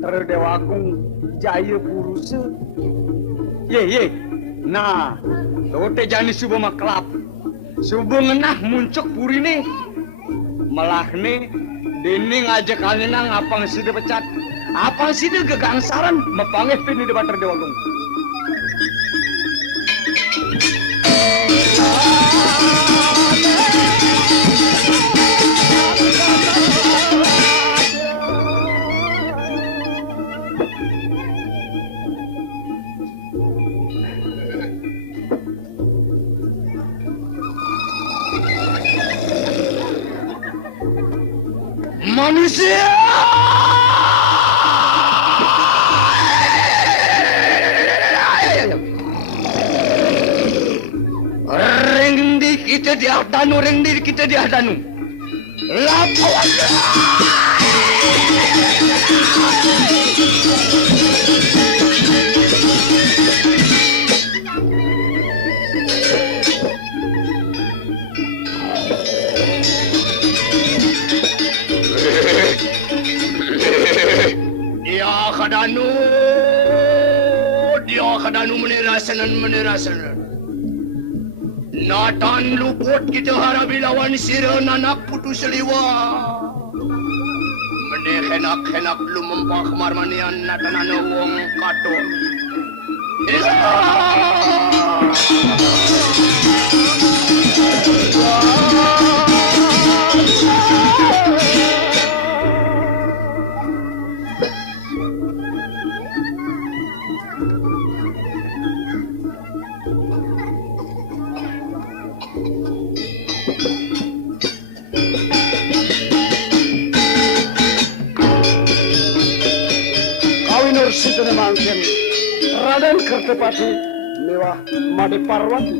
Terdewakung jaya purusa. Ye. Nah, tote jani subuh maklap. Subuh ngenah muncul purine. Melahne dinding aja kalina ngapang sida pecat. Apang sida gegangsaran mepangeh pini debat terdewakung. Manusia! Ring di kita di Ardanu, ring di kita di Ardanu. Lapawan! Dia kadanu menerasanan. Natan luput kita harapi lawan sira nanak putus seliwa. Henak lumempah marmanian natanana wong kato. Sitene mangken Raden Kertepati mewah Made Parwati.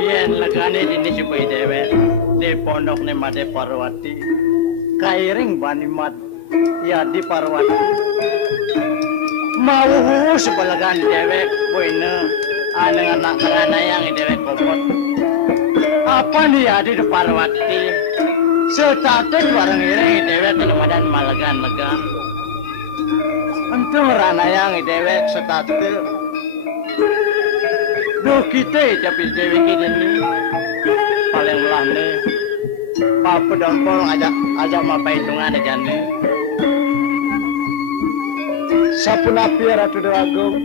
Yen legane dini supaya dewe di pondok ne Made Parwati kairing banimat ya di Parwati mau sebalagan dewe boine aneng anak kerana yang dewe kopot apa nih ya di Parwati. Setatun barang ireng dewek kenemadan malagan legan. Untung rana yang dewek setatun. Duh kita tapi dewek ini paling ulah nih. Papa dan porong ajak mapa hitungan aja nih. Sapunapi Ratu Dewagung.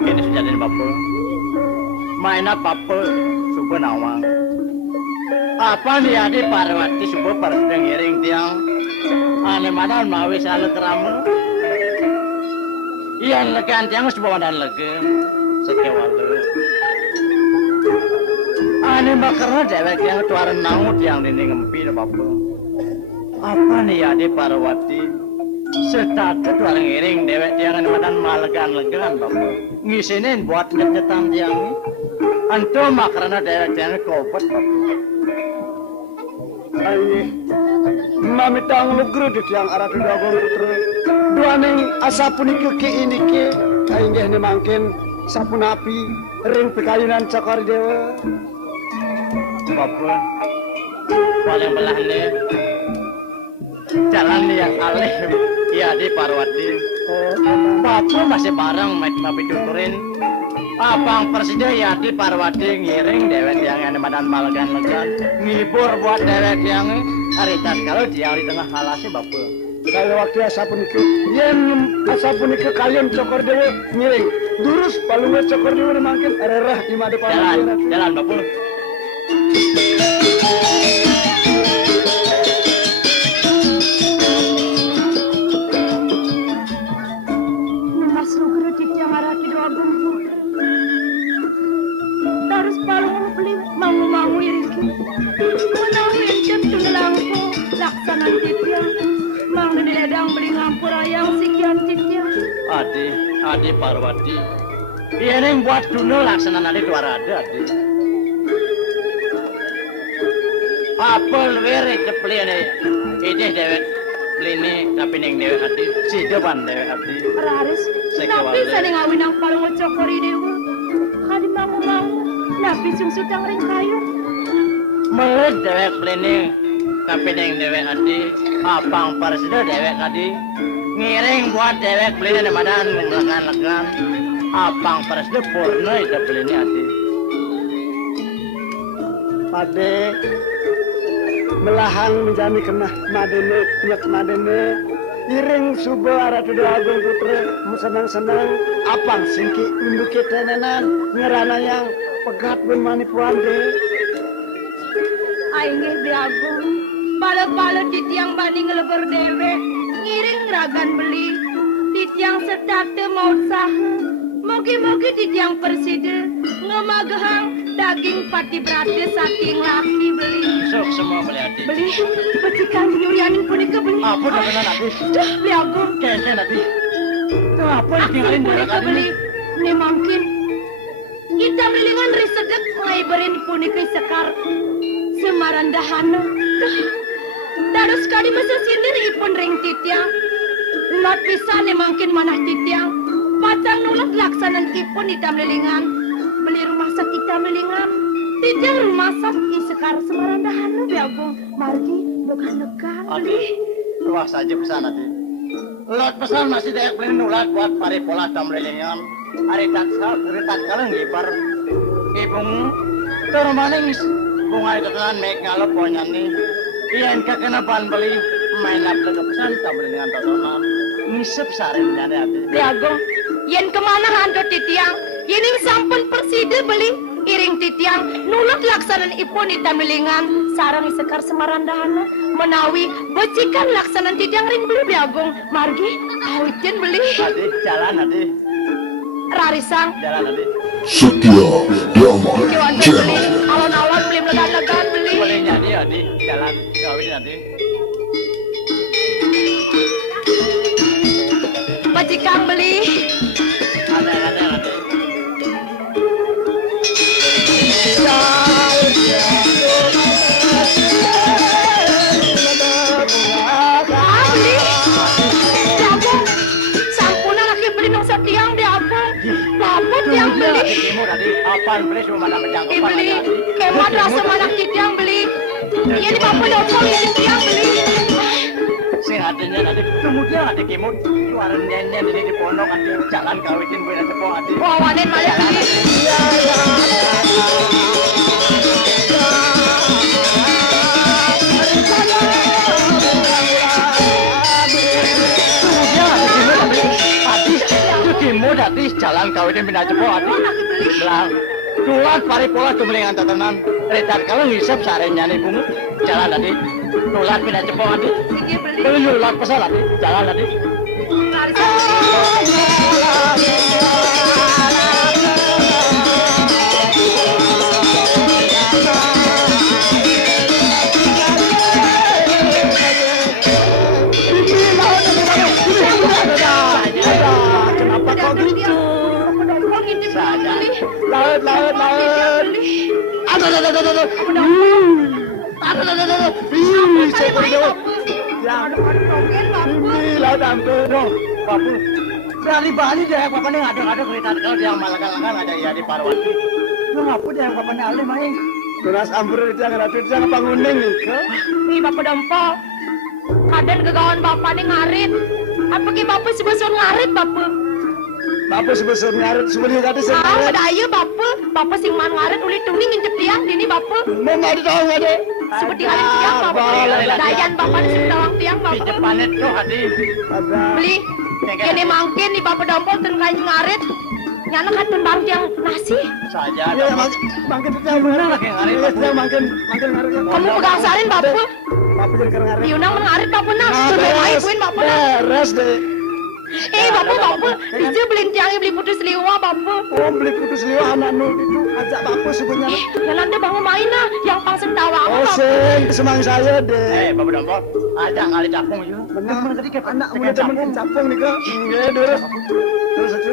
Ini sudah jadi papa. Mainnya papa subuh nawang. Apa nih adik Parwati subuh persedang iring tiang ane madan mawi salah keramu iyan lekan tiang subuh madan lege sekewalu ane makarna dewek yang tuaran nangut yang dini ngempi apa apa nih adik Parwati setatut tuaran iring dewek tiang ane madan malegan bapak ngisinin buat nyetan tiang antum makarna dewek tiang kopet bapak. Aye, mami tang lugru di tiang arah tu dagong putra. Dua neng asapun ke ini ke, aingeh ni mangkin sapun api ring pekayunan cakar dewa. Bapak, paling belah ni jalan yang alih ya di Parwati. Bapak masih barang mapi tuturin. Abang Presiden ya di Parwati ngiring dewek yang ada badan malagan legan ngibur buat dewek yang haritas kalau dia di tengah halasi bapak. Kalau waktu asapun itu, yang asapun itu kalian cokor dewe ngiring. Durus palungnya cokor dewe makin erah di Made Parwati. Jalan bapak. Mas lugru di tiang arah di Dewagung. Terus palung beli mau iring. Menang iring tunelangku laksana titian. Mang di ledang beli ngampur ayang sekian titian. Adi Parwati. Iya neng buat dulu laksana nanti dua rada adi. Apel were cepli ane. Ini dewek lini tapi neng dewek adi. Si depan dewek adi. Raris. Napi saling ngawin ang palung cokori dewa. Kadi mangu. Napi sungsutang ring kayu. Melet dewek plene kapedeng dewek adi, apang presiden dewek adi. Ngiring buat dewek plene badan ngelekan-lekan. Apang presiden purna itu plene adi. Pade melahang menjami kena madene nyak madene iring subuh aratu agung putra senang-senang apang singki induke tenenan ngerana yang pegat ben manipuan de Aingeh beagung pala-pala titiang bani ngeleber dewe ngiring ragan beli titiang sedate mau usaha mogi-mogi titiang perside ngemagehang daging pati berate saking laki beli Sok semua beli adi. beli becikan nyurianin punika beli Apa dah kena adi? dah beagung Kece adi. Itu apa yang tinggalin dewek punika adi? beli ini mungkin kita melilingan risedek ngaiberin punika sekar semarandahana darus sekali masa sindir ipun ring titiang lot pisan mungkin manah titiang pacang nulak laksanan ipun hitam lilingan beli rumah sakit hitam lilingan titiang rumah sakit sekar semarandahana beagung margi bukan lekan Adi, beli luas saja pesan adi. Lot pesan masih dewek plene nulat buat pari pola tam lelingan. Ari tak kaleng gibar. Ibung termaning bunga itu kan mek ngalop ponyani. Iyan kekenapan beli main apel kepesan tam lelingan totonan. Ngisep saren nyane adi. beagung yen kemana hantu titiang yening sampun perside beli iring titiang nulut laksanan ipun hitam lilingan sarang sekar semarandahana menawi becikan laksanan titiang ring beli beagung margi awitin beli Adi, jalan adi. rarisang Jalan adi. Setia Dama kiwan beli Channel. alon-alon beli legan-legan beli Boleh nyanyi adi. Jalan kawin adi. becikan beli Ada adi. ah beli beagung sampuna laki beli nong setiang beagung laput yang beli Timur adi. Apaan beli cuma mana menjangkau beli kemat rasa manak titiang beli ini bapak dopong ini tiang beli Sing hatinya nanti kemudian ada kimut suara nyanyian ini di pondok adi jalan kawitin gue nanti po adi. wah wanen malah beli Kimut adi jalan kawitin pindah cepo adi. Belang. Tulat pari pola kemelingan tetenan. Retar kalau ngisep sarenya nih bungut jalan adi. Tulat pindah cepo adi. Iki beli Beli tulat pesal adi jalan adi. kenapa kau gitu Saja. laut saya berjawab ini laut hampir Dong, Bapu. Berani-berani dia yang papanya ngaduk-ngaduk cerita kalau dia malakan-malakan ada ya di Parwati. Lu ngapu dia yang papanya alih main. Tunas ampur itu yang ratu itu yang panguning nih nih bapak dompo kaden kegawan bapak nih ngarit apa ki bapak sebesar ngarit bapak bapak sebesar ngarit sebenarnya tadi saya ah pada ayo bapak sing man ngarit uli tuning nginjep tiang dini bapak mau nggak tahu nggak deh seperti halin tiang bapak dayan bapak di sebelawang tiang Di bapak depannya tuh hadi. ada beli kini mangkin nih bapak dompo tengah ngarit nyana kan tembang tiang nasi Saja. ya makin itu yang benar Lagi ngarit, Bapak. ya makin ngarit kamu pegang sarin bapak bapak jadi keren ngarit diundang mengarit bapak nah sudah main kuin bapak nah beres deh bapak bisa beli tiang beli putus liwa bapak oh beli putus liwa anak nu itu ajak bapak sebenarnya ya nanti bangun main nah yang pangsen tawa oh bapak sing semang saya deh Bapak Dompo, ada kali capung yuk. benar tadi kayak anak mulai temen capung nih kak enggak terus aja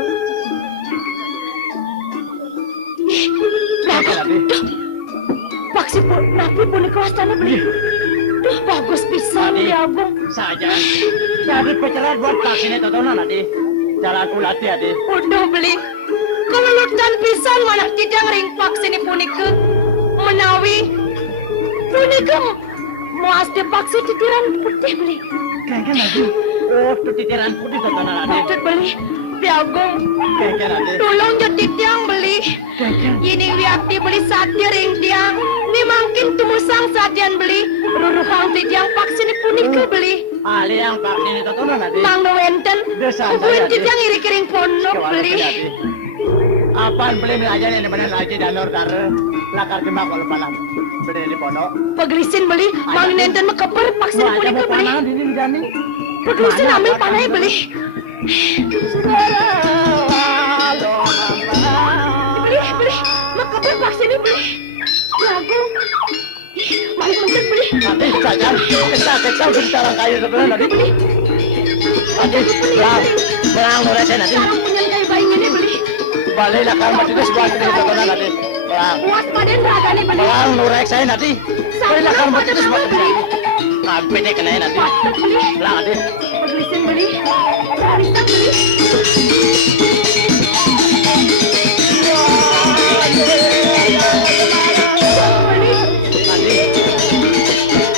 Paksi pun, napi pun di kawasannya beli. Duh, bagus pisan Tadi. ya, Bung. Saja. Jadi pecerat buat taksinya totonan adi. Jalan kulati adi. Udah beli. Kalau lutan pisan mana tidak ring paksi ini punika. Menawi punika mau asde paksi titiran putih beli. Kengken adi. Oh, titiran putih tatanan adi. Maksud beli. Piagong. Kengken adi. Tolong jadi tiang beli. Kengken. Ini wiakti beli satir ing tiang. Ni mangkin tumusang sadian beli. Ruruhang ti tiang paksi ni punika beli. Ali yang pak ini tatanan adi. Mang no enten. Desa Kubuin saya, ti Adi. tiang iri-kiring pondok beli. Apaan beli aja nih benar aja danor dare lakar gemak kalau panas beli di pondok. Pegelisin beli. Mang nenten mekeper paksi ni punika beli. Ini jani. Pegelisin ambil panai beli. Beli. Mekeper paksi ni beli. Piagong. Balik menteri beli. Nanti saja kecil sekarang kayu sebenarnya nanti beli. Nanti belang nuresen nanti. Sarang punyan kayu bayi ini beli. Balik lakar mati itu sebuah kita tatanan nanti. Belang. Waspadain ragane beli. Belang nurek saya nanti. Balik lakar mati itu sebuah kita. beli. Sampai deh kena nanti. Waspad beli. Belang nanti. Pegelisin beli. Harisang beli.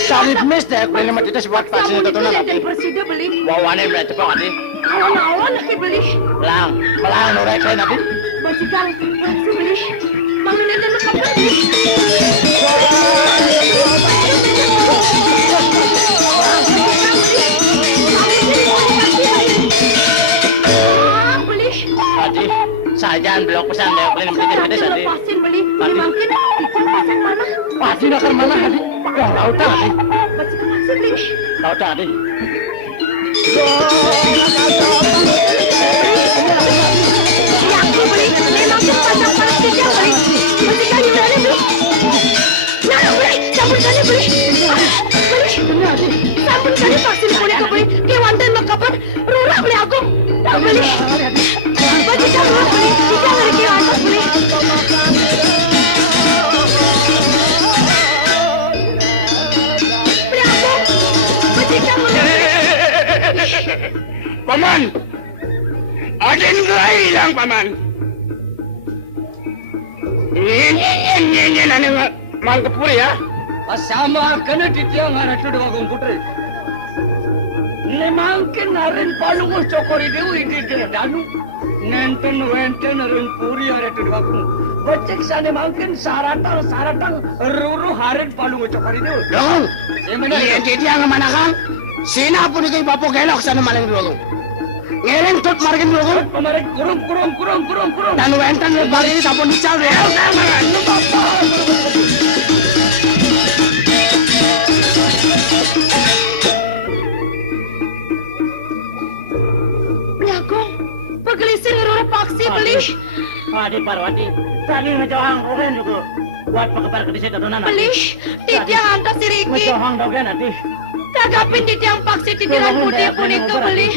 Salib mis deh, beli mati itu sebuah vaksin tatanan nanti. Dari Persida beli. Wawane berarti pak nanti. Awan-awan lagi beli. Belang nurek saya nanti. Bajikan paksi beli. Mang nenten mekeper beli. Beli. Tadi sajaan blok pesan deh, beli mati itu tadi. Lepasin beli. Tadi. Mungkin ikan pasang mana? Pasti nak ke mana tadi? Wah, lautan tadi. Bajikan paksi beli. Lautan tadi. Aku beli. Memang tuh pasang panas tiga beli. Bajikan gimana beli? Nah beli. Campur kali beli. Beli. Campur kali vaksin boleh ke beli. Kewanten makapan. Rurah beli aku. Tak beli. Bajikan rurah beli. Tiga hari kewanten beli. Beli aku. Bajikan rurah. Paman, agen gak hilang paman. Ini nane mangkepur ya. Sama kena di tiang anak tu dengan komputer. Lemangkin harin palung cokori dewi di danu. Nenten harin puri ada tu dengan kum. Bocek sana mangkin saratang ruru harin palung cokori dewi. Dong, Sebenarnya iya di tiang mana kang? Sina pun ikut bapak gelok sana maling dulu. Ngeleng tut margin dulu. kemarin kurung. Dan wenten bagi sapun dical ya. Beli aku. Pegelisin rurah paksi beli. Adik Parwati, tadi ngejauhang rohen juga. Buat pekebar ke desa tatunan nanti. Beli. Titiang antas si Riki. Ngejauhang dogen nanti. Kagapin titiang paksi titiran putih punika beli.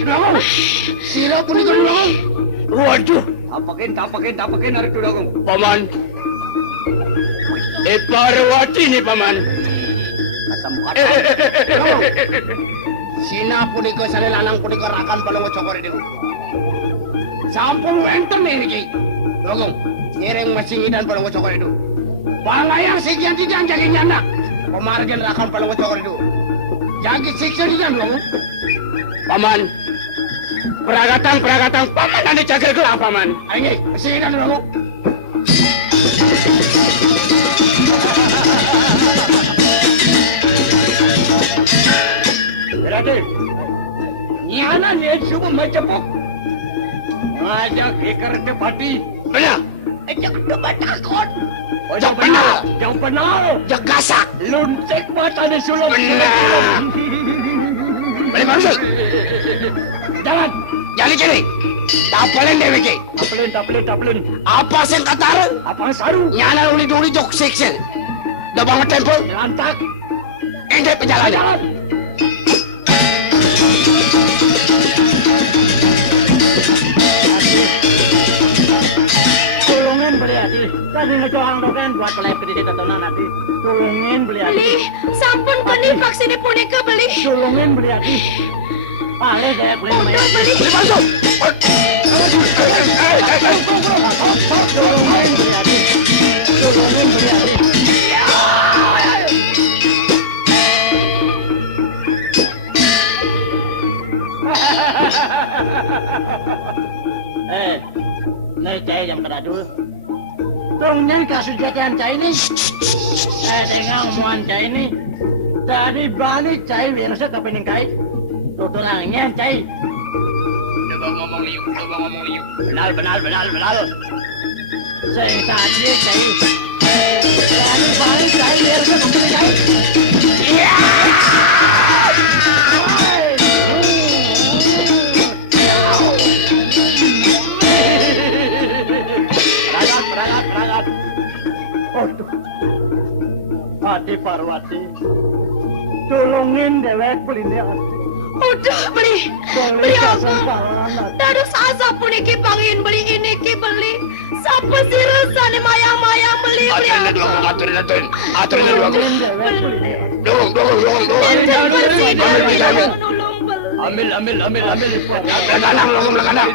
Sila pun ikut dulu. Waduh, tapakin hari tu dong. Paman, Parwati nih paman. Asam Sina pun ikut sana lanang pun ikut rakan palung cokori dulu. Sampung wenten ini. Dong, ngereng masih dan palung cokori dulu. Palayang sekian tidak jadi nyana. Pemargen rakan palung cokori dulu. Jadi siksa dia dong. Paman, peragatan paman nanti cager gelap paman. Ayo, sini kan dulu. Berarti, nyana ni semua macam apa? Ajak ikar tepati. Benar, Ajak debat takut. Yang benar. Yang benar. yang gasak. Luntek mata ni sulap. Benar. Boleh masuk. Jangan. Jadi gini, tapalin deh Wiki. Tapelin. Apa sih kataran? Apa saru? Nyana uli jok section. Dah banget tempo. Lantak. Ini penjalannya. Jalan. Tolongin beli adi. Tadi ngejohang dogen buat pelai ke desa tatunan nanti. Tolongin beli adi. Beli. Sampun koni vaksin punika beli. Tolongin beli adi. Ale saya beli Untuk namanya. beli. Masuk. Tolongin beli adi. Tolongin beli adi. Nơi cai yang teradu. Tungnya kasujatan cai ini. Dengan muan cai ini. Tadi balik cai biasa tapi ningkai. Tutulangnya cai. Coba ngomong liu. Benar. Saya tadi cai. Tadi balik cai biasa tapi ningkai. Iya. Ragat. Aduh. Adi Parwati. Tolongin dewek pelini ati. Udah beli apa? Dados asa puniki pangin beli ini ki beli. Sapa sih resane mayang-mayang beli Aturin apa? Aturin dulu aku. Dong. Ambil. Belakang.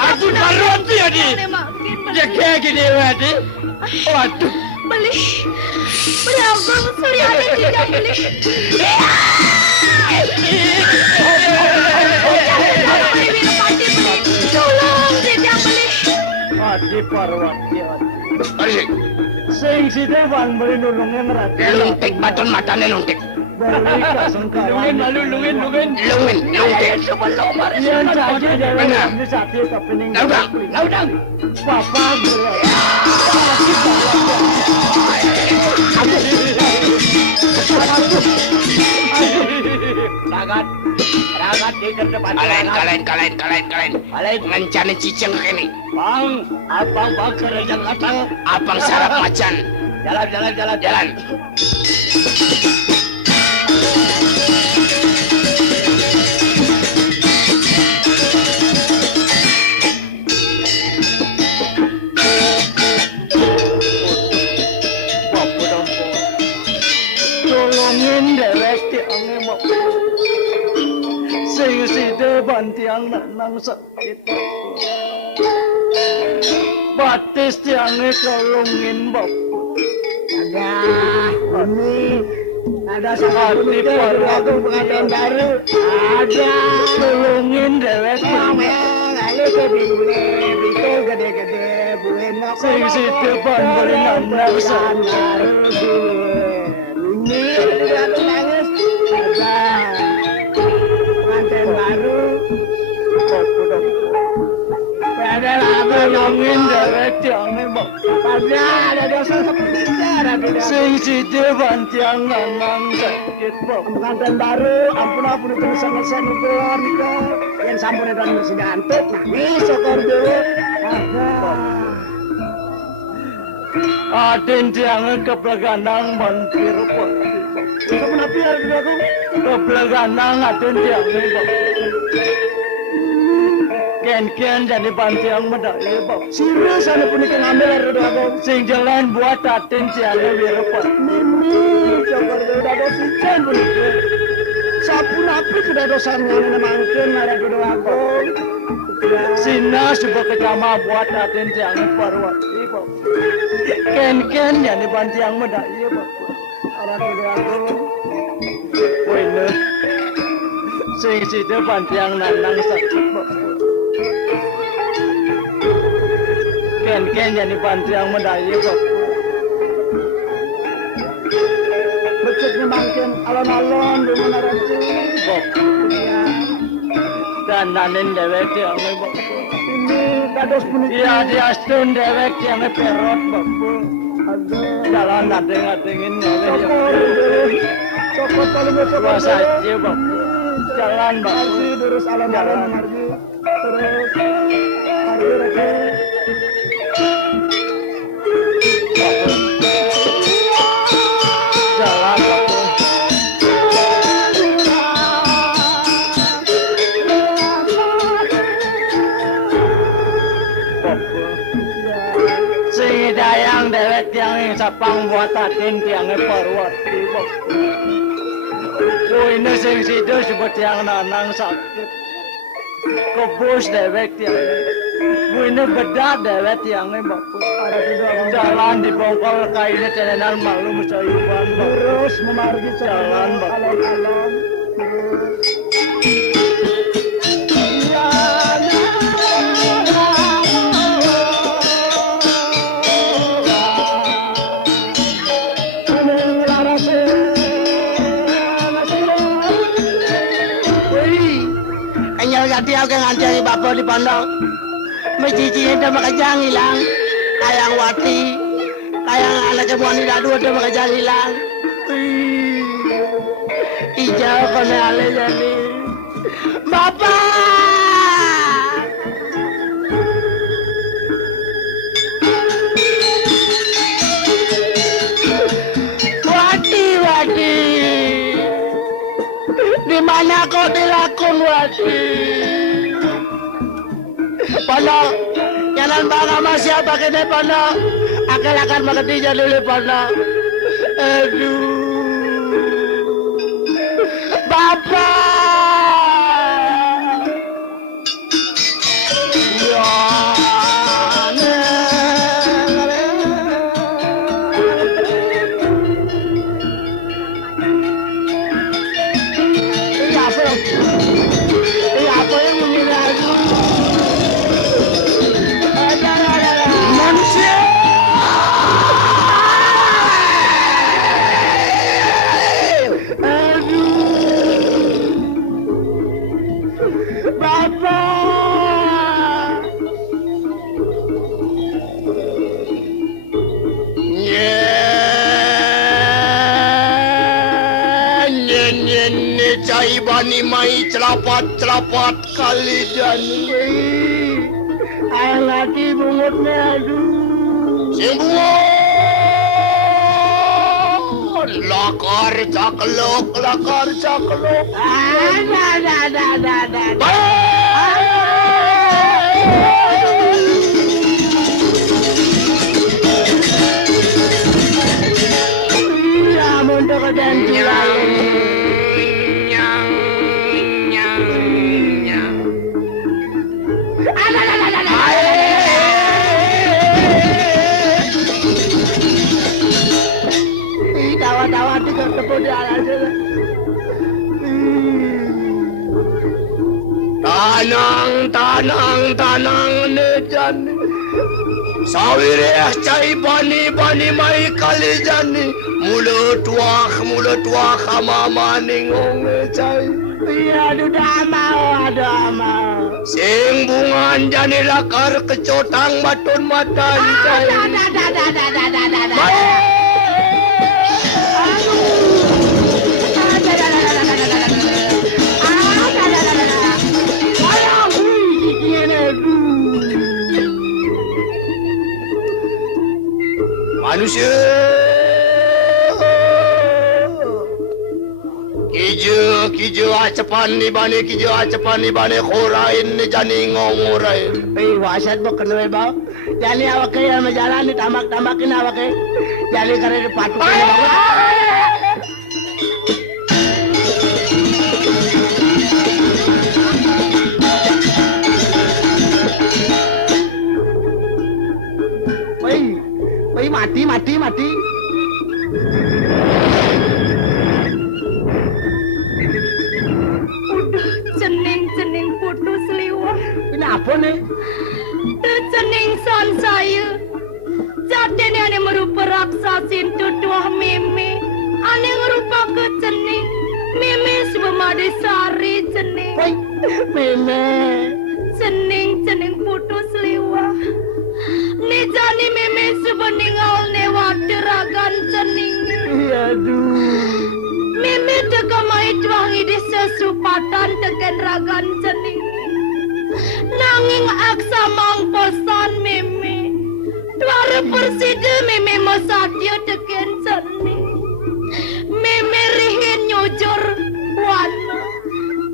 Adi Parwati adi. Ya kayak gini adi. Waduh. Beli apa? Sorry ada tidak beli. Tolong tidak beli. Adi Parwati adi. Mari sih. Sing sida wan beli nulungin rati. Lungtik batun matane lungtik. Beli kasengkawan. Lungin. Lungtik. Yan saja dewek Benar. ini sakit tapi ning. Laudang. Papa beli. Ragat di depan. Kalain. Ngencani cicing kini. Bang, abang kerja datang. Abang sarap macan. Jalan. Tolongin dewek tiang emok. Sing sida bantiang nang sakit. Batis tiangnya tolongin bapak. Ada satu Parwati pengantin baru. Ada tolongin dewek. Lalu ke bule, itu gede-gede bule nak. Sing sida bantiang nang sakit. Ini aku nangis. Pengantin baru. Ada apa nongin dewek tiangnya bang. Ada dosa seperti itu. Sing sida bantiang nang sakit bang. Pengantin baru, ampun itu sangat nuker nikah. Yang sampun itu masih gantuk. Bisa kordewe. Aden tiangnya kepelaganang bantir bang. Kenapa ya aku? Kepelaganang aden tiangnya bang. Ken jadi bantiang medali bang. Serius ane punika ngambil dari aku. Sing jalan buat aten tiangnya biar Mimi, coba udah ada sincen punika. Sapu napi sudah dosanya mangken ada kedua aku. Sina coba kecama buat aten tiangnya Parwati bang. Ken jadi bantiang medali bang. Ada kedua aku. Wene. Sing sida bantiang nanang sakit bang. Ken jadi bantiang medali kok. Beceknya mangkin alon-alon di mana ratu kok. Dan nanin dewek yang bok. Ini kados punika. Iya diastun dewek yang perot bok. Jalan adeng-adengin ngene. Cokot kalau besok saja bok. Jalan bok. Terus alon-alon margi. Terus hari-hari. Jalan sing dayang dewek yang sapang buat atin tiangnya Parwati bok. Ini sing sido sebut yang nanang sakit. Kebus dewek tiangnya. Ini bedah dewek tiangnya bok. Jalan dibongkol kainnya tenenan maklum sayuban bok. Terus memargi jalan bok. Alon-alon Jadi aku ngandani bapak di pondok. Mesti itu makajang hilang. Kayang wati, kayang anak kemuan tidak dua itu makajang hilang. Ijau kone ale jadi. Bapak! Wati. Di mana kau dilakon wati? Pono, jangan bangga masih apa kene pono. Akal akan mengerti dulu pono. Aduh, Bapak. Ya. Apa yang mengira aku? Manusia. Aduh. Bapak. Cai bani mai celapat kali dan air lagi bungutnya aduh simbol lakar caklok iya mundur dan tawa-tawa juga kemudian aja. Tanang nejan. Sawireh cai bani mai kali jani. Mulut wah mama ningong cai. Iya aduh mau. Sing bungan jani lakar kecotang batun mata cai. Manusia kijo acapan ni bani khorain ni jani ngomorain wasat mo kanoy ba jali awak kaya majalan ni tamak-tamakin awak kaya jali kare patu mati. Udah cening putus liwah. Ini apa nih? Cening san saya. Jadi ini ane merupa raksasin tuduh mimi. Ane merupa ke cening. Mimi sebemade sari cening. Mimi. Cening putus liwah. Nijani mimi sebeningal newaderagan cening. Aduh. Mimi tegamai tuangi di sesupatan teken ragan cening. Nanging aksa mangposan mimi. Tuara persida mimi masatya teken cening. Mimi rihin nyujur wana.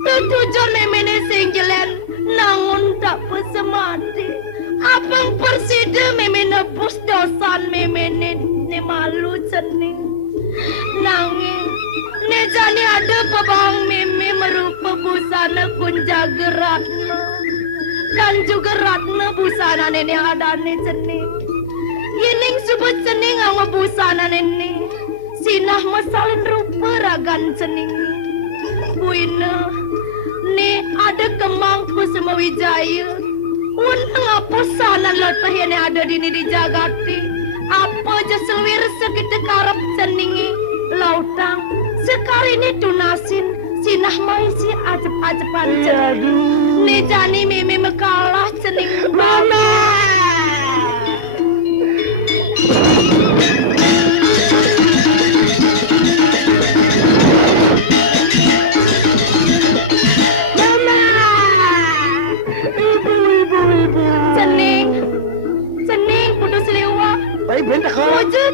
Tutujur mimi ni singgelen nangun tak pesemati. Abang persida mimi nebus dosan mimi ni malu cening. Nanging nejani ada pabang mimi merupa busana kunja geratna. Dan juga ratna busana nenek ada ni cening. Yening sebut cening ang busana nenek. Sinah masalin rupa ragan cening. Buina, nih ada kemang Kusuma Wijaya. Ngapa sana latah yang ada di ini di Jagati? Apa aja selwir sekitar karap ceningi lautang. Sekali ini tunasin sinah mai si ajep-ajepan cening. Nih jani mimi mekalah cening mama.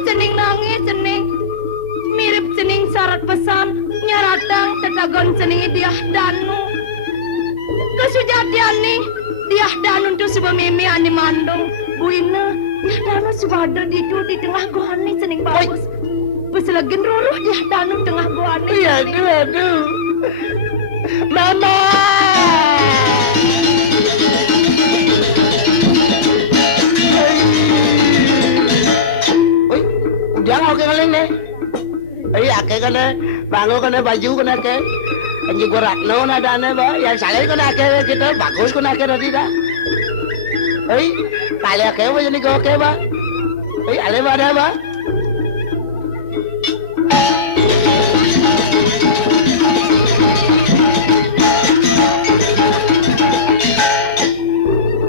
Cening nangis cening mirip cening syarat pesan nyaratang tetagon cening diah danu kesujatian nih diah danu tu sebab mimi ani mandong buina diah danu subada di tengah gohan nih cening bagus peselagen ruruh diah danu tengah gohan nih aduh mama jangan oke kali nih. Ake kena bangun kena baju kena ke. Anjing gua ratno nada ane ba. Yang salah kena ake kita bagus kena ake tadi dah. Kali ake apa jadi kau oke ba? Ale ba ada ba?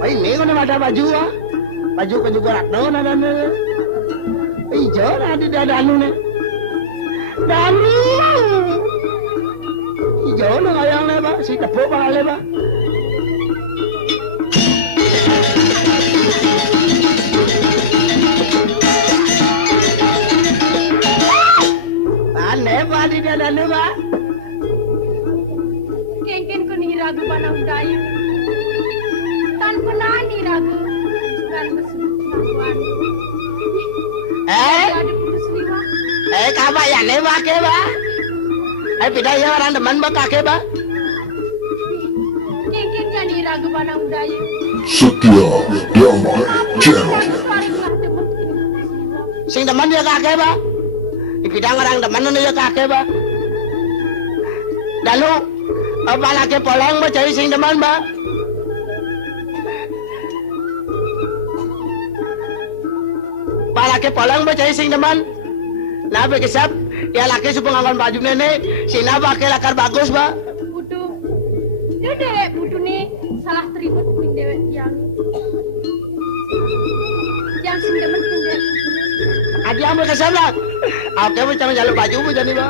Ini kena ada baju ba. Baju gua ratno nada ane. Hijau ada danu nih, danu hijau nih ayang nih pak, si tepuk pak ale pak. Aneh pak di danu pak. Kengken ku ni ragu panang daya, tan pernah ni ragu kan bersuruhan. Kabar ya nih pak ke pak. Pindah ya orang teman pak kake pak. Kengken jadi ragu panang daya. Satya Dharma Channel. Sing teman dia kake pak. Pindah orang teman dia kake pak. Lalu apa lagi poleng pak cari sing teman pak. Palaki poleng ba cari sing teman. Nabe kesap, ya laki supaya ngangon baju nenek, sina pakai lakar bagus ba. Budu, dia dewek budu nih salah teribut pun dewek yang sing demen pun dewek. Adi ambil kesap lah. Oke, macam jalan baju bu jadi ba.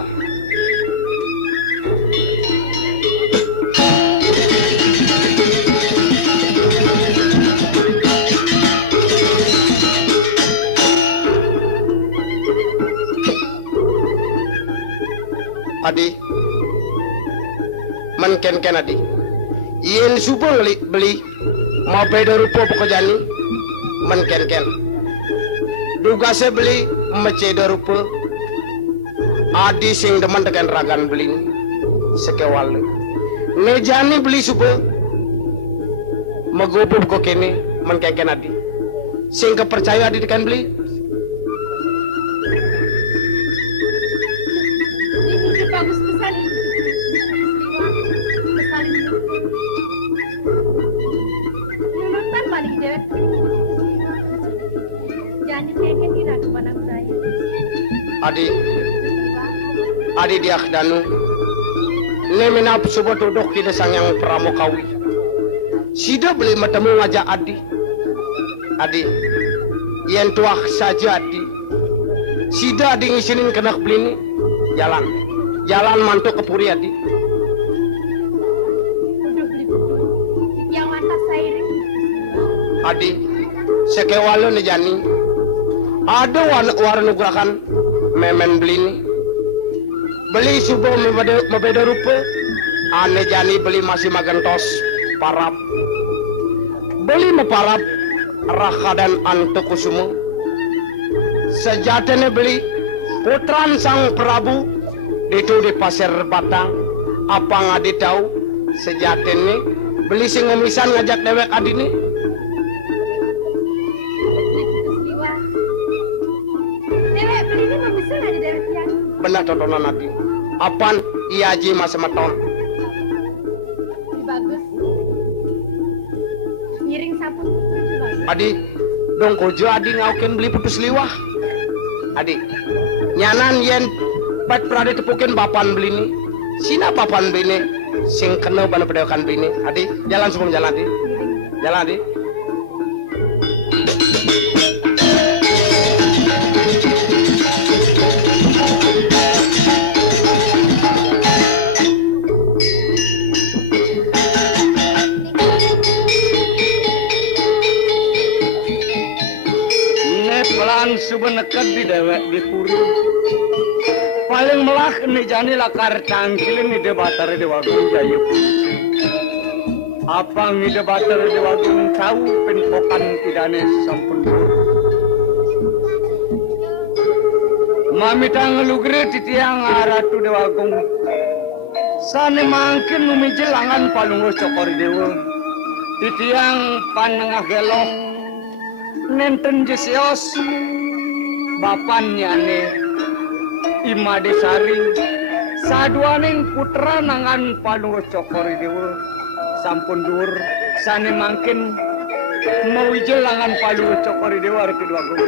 Adi, man ken adi. Yen supo beli, mau beda rupa pekerjaan ni, man ken. Duga saya beli maceda rupa. Adi sing deman tekan ragan beli ni, sekewal. Meja ni beli supo, magopo ko kene, man ken adi. Sing kepercaya adi tekan beli. Bagus besar ini. Besar ini. Nonton balik dewek. Jangan kengken di ragu panang daya. Adi dia danu. Nemenap subuh duduk di desang yang pramukawi. Sida beli matemu ngajak Adi, yang tuah saja Adi. Sida Adi ngisinin kenak beli ni, jalan mantuk ke Puri Adi. Yang mata saya Adi, sekewalo ni jani. Ada warna gerakan memen beli ni. Beli subuh membeda rupa. Ane jani beli masih magentos parap. Beli meparap raka dan antukusumu. Sejatene beli putran sang Prabu itu di pasir Batang. Apa ngadi tahu sejatene beli sing ngemisan ngajak dewek adi ni. dewek beli ni ngemisan ada dewek yang Benar tontonan adi. Apaan Iya Ji Mas Meton. Bagus. Ngiring sapu. Adi, dong kojo adi ngaukin beli putus liwah. Adi, nyanan yen bat prade tepukin bapan beli ni. Sina bapan beli ni. Sing kena bana pedekan beli ni. Adi, jalan sebelum jalan Adi. Jalan Adi. Pelan subenekat di dewek di puri. Paling melak ni jani lakar cangkil ni debatar di wagung jaya polisi. Apa ni debatar di wagung tahu penpokan tidane sampun dur. Mami tang lugre titiang aratu di wagung. Sane mangkin numijil langan palungo cokori dewa. Titiang panengah gelok. Nenten jesios bapannya nih Imade Sari saduaning putra nangan palungo cokori dewa sampun dur sane mangkin mau ijel langan palungo cokori dewa arti dua gung.